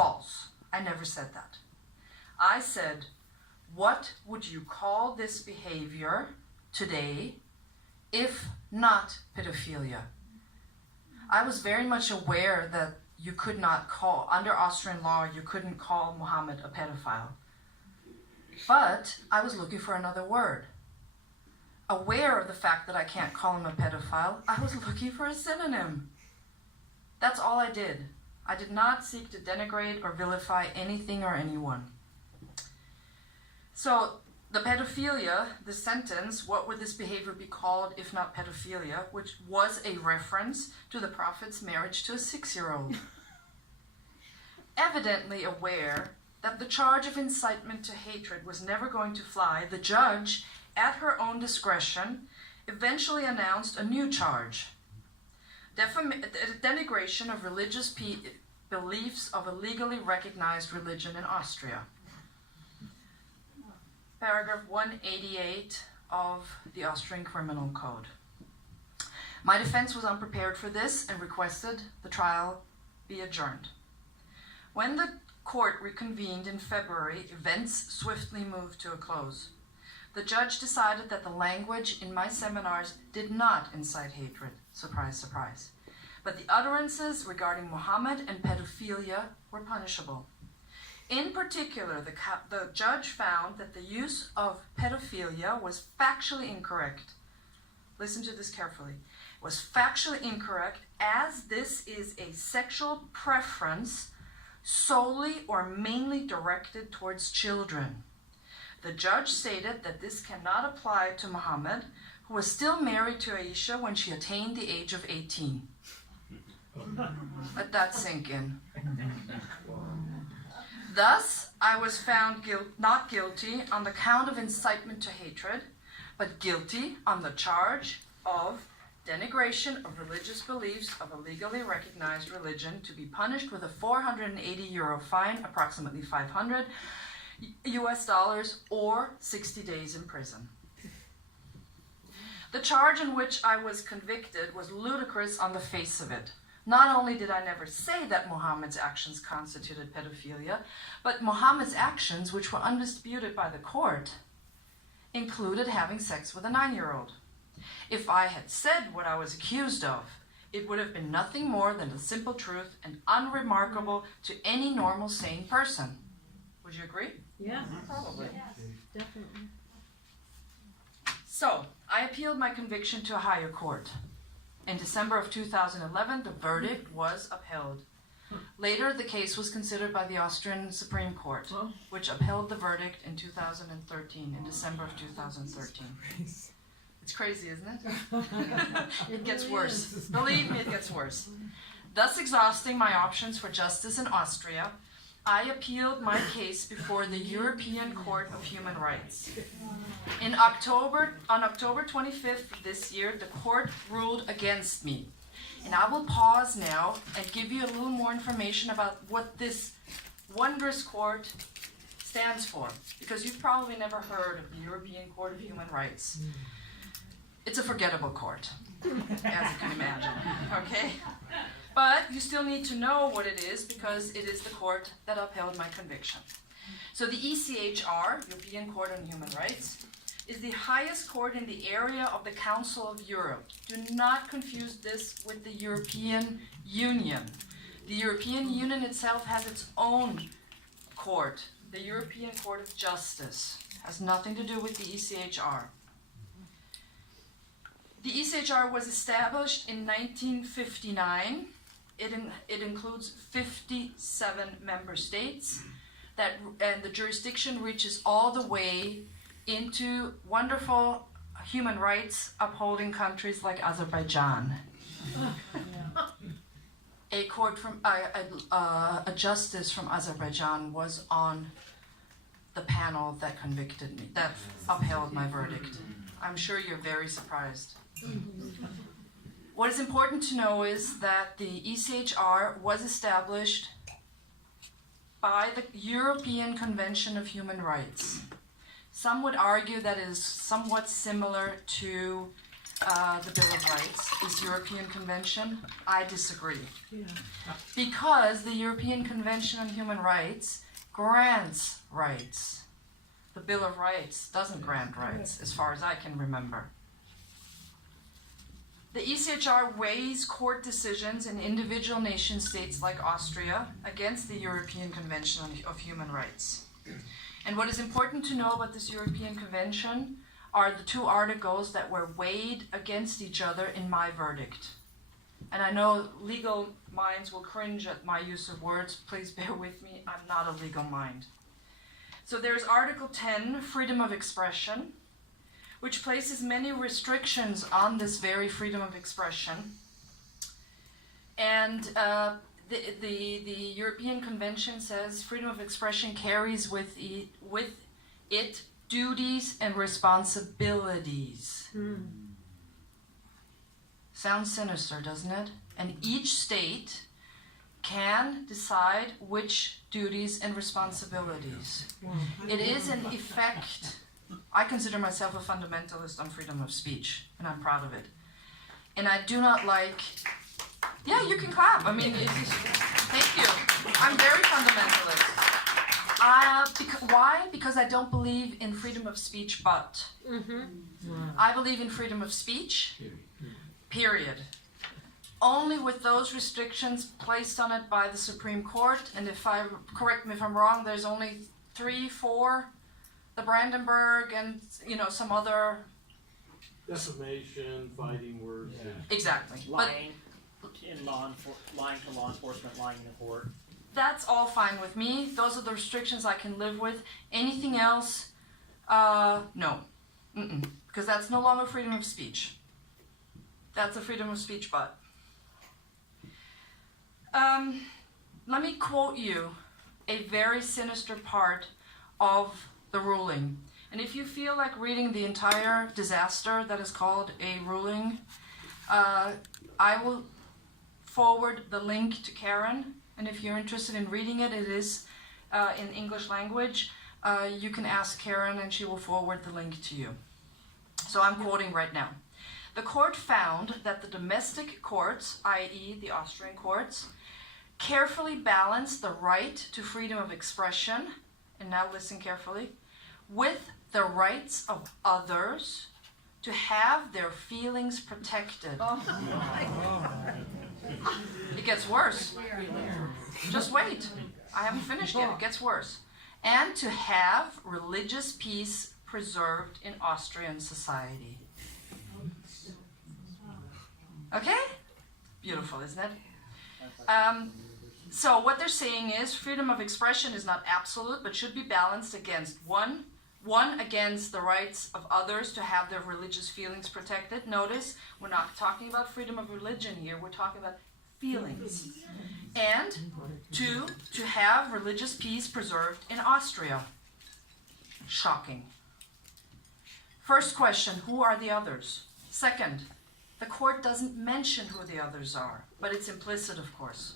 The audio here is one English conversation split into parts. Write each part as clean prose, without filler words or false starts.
false. I never said that. I said, what would you call this behavior today if not pedophilia? I was very much aware that you could not call, under Austrian law, you couldn't call Muhammad a pedophile. But I was looking for another word. Aware of the fact that I can't call him a pedophile, I was looking for a synonym. That's all I did. I did not seek to denigrate or vilify anything or anyone. So the pedophilia, the sentence, what would this behavior be called if not pedophilia, which was a reference to the Prophet's marriage to a 6-year-old. Evidently aware that the charge of incitement to hatred was never going to fly, the judge, at her own discretion, eventually announced a new charge. Denigration of religious beliefs of a legally recognized religion in Austria. Paragraph 188 of the Austrian Criminal Code. My defense was unprepared for this and requested the trial be adjourned. When the court reconvened in February, events swiftly moved to a close. The judge decided that the language in my seminars did not incite hatred, surprise, surprise, but the utterances regarding Muhammad and pedophilia were punishable. In particular, the judge found that the use of pedophilia was factually incorrect. Listen to this carefully. Was factually incorrect, as this is a sexual preference solely or mainly directed towards children. The judge stated that this cannot apply to Muhammad, who was still married to Aisha when she attained the age of 18. Let that sink in. Thus, I was found not guilty on the count of incitement to hatred, but guilty on the charge of denigration of religious beliefs of a legally recognized religion, to be punished with a 480 euro fine, approximately $500 US, or 60 days in prison. The charge in which I was convicted was ludicrous on the face of it. Not only did I never say that Muhammad's actions constituted pedophilia, but Muhammad's actions, which were undisputed by the court, included having sex with a 9-year-old. If I had said what I was accused of, it would have been nothing more than the simple truth and unremarkable to any normal, sane person. Would you agree? Yes. Probably. Yes, definitely. So, I appealed my conviction to a higher court. In December of 2011, the verdict was upheld. Later, the case was considered by the Austrian Supreme Court, which upheld the verdict in 2013, in December of 2013. It's crazy, isn't it? It gets worse. Believe me, it gets worse. Thus exhausting my options for justice in Austria, I appealed my case before the European Court of Human Rights. On October 25th this year, the court ruled against me. And I will pause now and give you a little more information about what this wondrous court stands for, because you've probably never heard of the European Court of Human Rights. It's a forgettable court, as you can imagine, okay? But you still need to know what it is, because it is the court that upheld my conviction. So the ECHR, European Court on Human Rights, is the highest court in the area of the Council of Europe. Do not confuse this with the European Union. The European Union itself has its own court, the European Court of Justice. Has nothing to do with the ECHR. The ECHR was established in 1959. It includes 57 member states, and the jurisdiction reaches all the way into wonderful human rights upholding countries like Azerbaijan. A court from a justice from Azerbaijan was on the panel that convicted me, that upheld my verdict. I'm sure you're very surprised. What is important to know is that the ECHR was established by the European Convention of Human Rights. Some would argue that it is somewhat similar to the Bill of Rights, this European Convention, I disagree. Yeah. Because the European Convention on Human Rights grants rights. The Bill of Rights doesn't grant rights, as far as I can remember. The ECHR weighs court decisions in individual nation states like Austria against the European Convention of Human Rights. And what is important to know about this European Convention are the two articles that were weighed against each other in my verdict. And I know legal minds will cringe at my use of words. Please bear with me, I'm not a legal mind. So there's Article 10, Freedom of Expression, which places many restrictions on this very freedom of expression. And the European Convention says freedom of expression carries with it duties and responsibilities. Sounds sinister, doesn't it? And each state can decide which duties and responsibilities. It is in effect, I consider myself a fundamentalist on freedom of speech, and I'm proud of it. And I do not like, yeah, you can clap. I mean, thank you. I'm very fundamentalist. Why? Because I don't believe in freedom of speech, but I believe in freedom of speech, period. Only with those restrictions placed on it by the Supreme Court, and correct me if I'm wrong, there's only 3, 4, the Brandenburg and some other defamation, fighting words. Yeah. Exactly. Lying in lying to law enforcement, lying in the court. That's all fine with me. Those are the restrictions I can live with. Anything else, no. Because that's no longer freedom of speech. That's a freedom of speech, but. Let me quote you a very sinister part of the ruling. And if you feel like reading the entire disaster that is called a ruling, I will forward the link to Karen. And if you're interested in reading it, it is in English language. You can ask Karen and she will forward the link to you. So I'm quoting right now. The court found that the domestic courts, i.e. the Austrian courts, carefully balanced the right to freedom of expression, and now listen carefully, with the rights of others to have their feelings protected. It gets worse. Just wait. I haven't finished yet. It gets worse. And to have religious peace preserved in Austrian society. Okay? Beautiful, isn't it? So what they're saying is freedom of expression is not absolute, but should be balanced against one against the rights of others to have their religious feelings protected. Notice, we're not talking about freedom of religion here, we're talking about feelings. And 2, to have religious peace preserved in Austria. Shocking. First question, who are the others? Second, the court doesn't mention who the others are, but it's implicit, of course.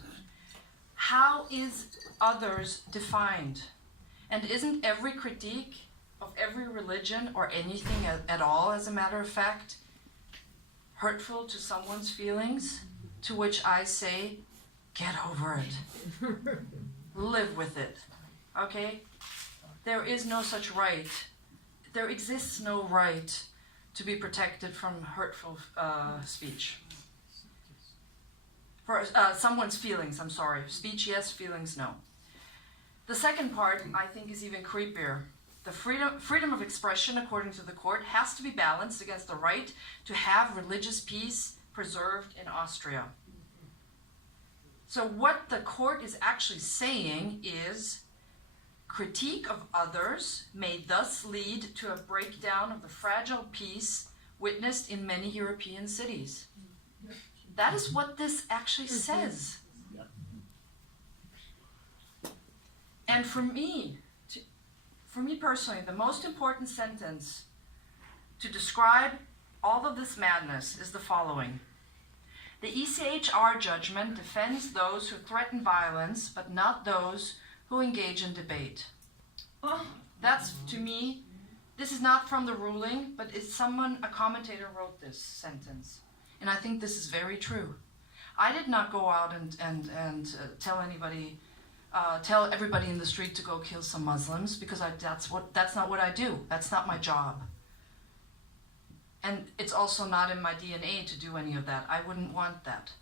How is others defined? And isn't every critique of every religion or anything at all, as a matter of fact, hurtful to someone's feelings? To which I say, get over it. Live with it. Okay? There is no such right. There exists no right to be protected from hurtful speech. For someone's feelings, I'm sorry. Speech, yes. Feelings, no. The second part, I think, is even creepier. The freedom of expression, according to the court, has to be balanced against the right to have religious peace preserved in Austria. So what the court is actually saying is critique of others may thus lead to a breakdown of the fragile peace witnessed in many European cities. That is what this actually says. And for me personally, the most important sentence to describe all of this madness is the following. The ECHR judgment defends those who threaten violence, but not those who engage in debate. That's, to me, This is not from the ruling, but it's a commentator wrote this sentence. And I think this is very true. I did not go out and tell everybody in the street to go kill some Muslims, because that's not what I do. That's not my job. And it's also not in my DNA to do any of that. I wouldn't want that.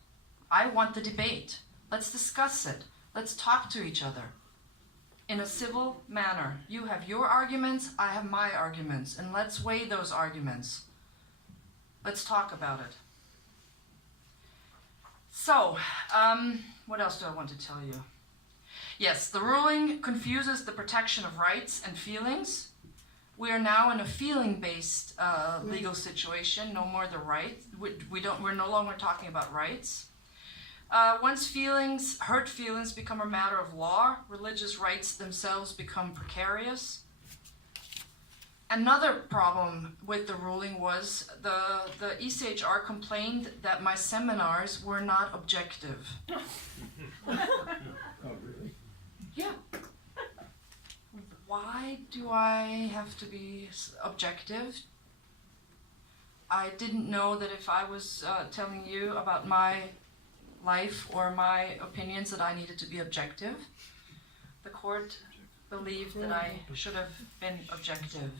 I want the debate. Let's discuss it. Let's talk to each other in a civil manner. You have your arguments, I have my arguments, and let's weigh those arguments. Let's talk about it. So, what else do I want to tell you? Yes, the ruling confuses the protection of rights and feelings. We are now in a feeling-based legal situation, no more the right. We're no longer talking about rights. Once hurt feelings become a matter of law, religious rights themselves become precarious. Another problem with the ruling was the ECHR complained that my seminars were not objective. Oh, really? Yeah. Why do I have to be objective? I didn't know that if I was telling you about my life or my opinions that I needed to be objective. The court believed that I should have been objective.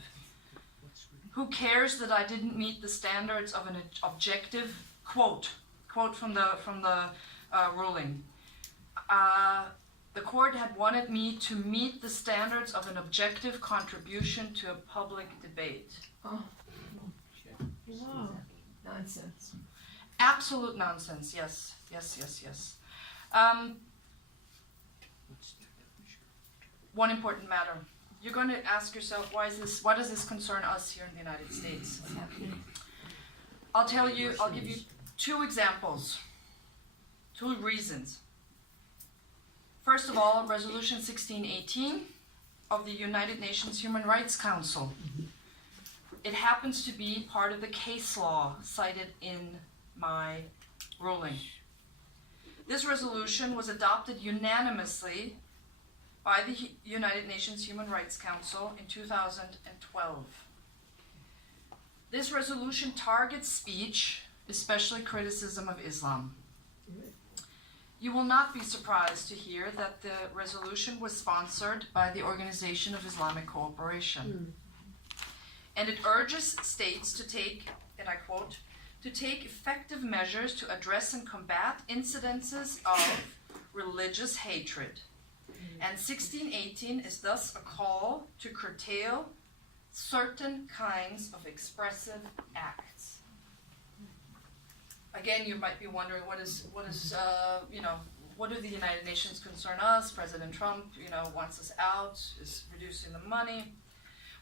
Who cares that I didn't meet the standards of an objective quote from the ruling. The court had wanted me to meet the standards of an objective contribution to a public debate. Oh. Wow. Nonsense. Absolute nonsense, yes. One important matter. You're going to ask yourself, why does this concern us here in the United States? I'll give you two examples, two reasons. First of all, Resolution 1618 of the United Nations Human Rights Council. It happens to be part of the case law cited in my ruling. This resolution was adopted unanimously by the United Nations Human Rights Council in 2012. This resolution targets speech, especially criticism of Islam. You will not be surprised to hear that the resolution was sponsored by the Organization of Islamic Cooperation. And it urges states to take, and I quote, to take effective measures to address and combat incidences of religious hatred. And 1618 is thus a call to curtail certain kinds of expressive acts. Again, you might be wondering, what do the United Nations concern us? President Trump, wants us out, is reducing the money.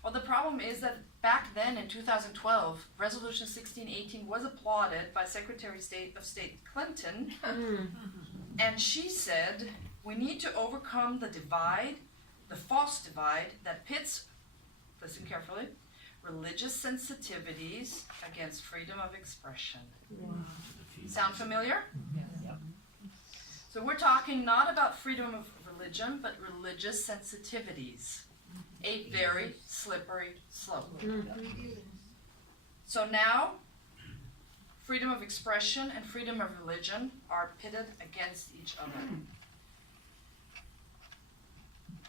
Well, the problem is that back then in 2012, Resolution 1618 was applauded by Secretary of State Clinton, and she said, we need to overcome the divide, the false divide that pits, listen carefully, religious sensitivities against freedom of expression. Wow. Sound familiar? Yes. So we're talking not about freedom of religion, but religious sensitivities. A very slippery slope. So now, freedom of expression and freedom of religion are pitted against each other.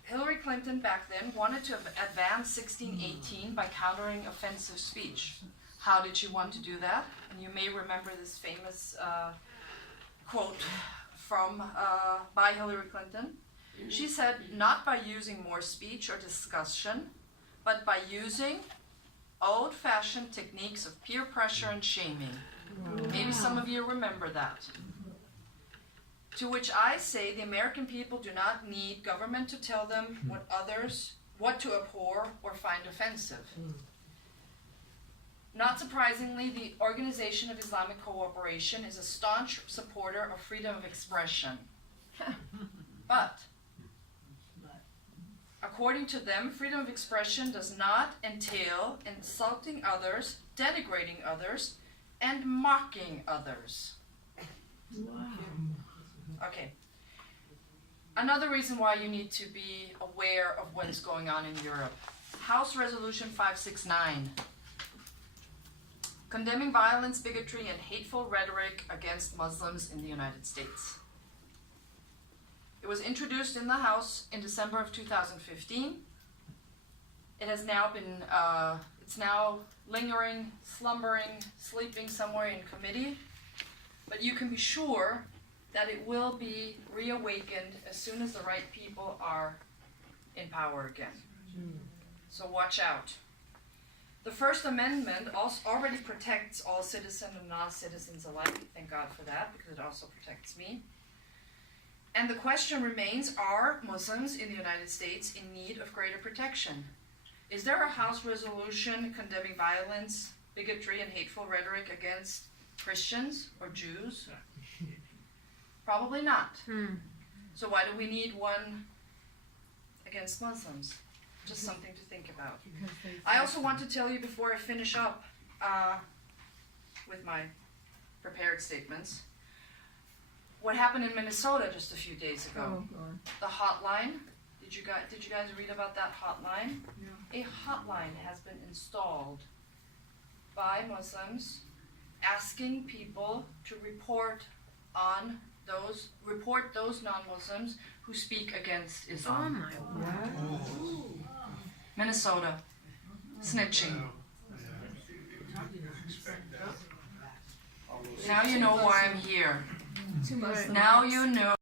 Hillary Clinton back then wanted to advance 1618 by countering offensive speech. How did she want to do that? And you may remember this famous quote by Hillary Clinton. She said, not by using more speech or discussion, but by using old-fashioned techniques of peer pressure and shaming. Maybe some of you remember that. To which I say the American people do not need government to tell them what to abhor or find offensive. Not surprisingly, the Organization of Islamic Cooperation is a staunch supporter of freedom of expression. But, according to them, freedom of expression does not entail insulting others, denigrating others, and mocking others. Wow. Okay. Another reason why you need to be aware of what is going on in Europe. House Resolution 569, condemning violence, bigotry, and hateful rhetoric against Muslims in the United States. It was introduced in the House in December of 2015. It has now been, it's now lingering, slumbering, sleeping somewhere in committee, but you can be sure that it will be reawakened as soon as the right people are in power again. So watch out. The First Amendment also already protects all citizens and non-citizens alike. Thank God for that, because it also protects me. And the question remains, are Muslims in the United States in need of greater protection? Is there a House resolution condemning violence, bigotry, and hateful rhetoric against Christians or Jews? Probably not. So why do we need one against Muslims? Just something to think about. I also want to tell you before I finish up with my prepared statements, what happened in Minnesota just a few days ago. Oh, God. The hotline. Did you guys read about that hotline? Yeah. A hotline has been installed by Muslims asking people to report those non-Muslims who speak against Oh Islam. my word. Minnesota. Snitching. Now you know why I'm here. Too much. Now you know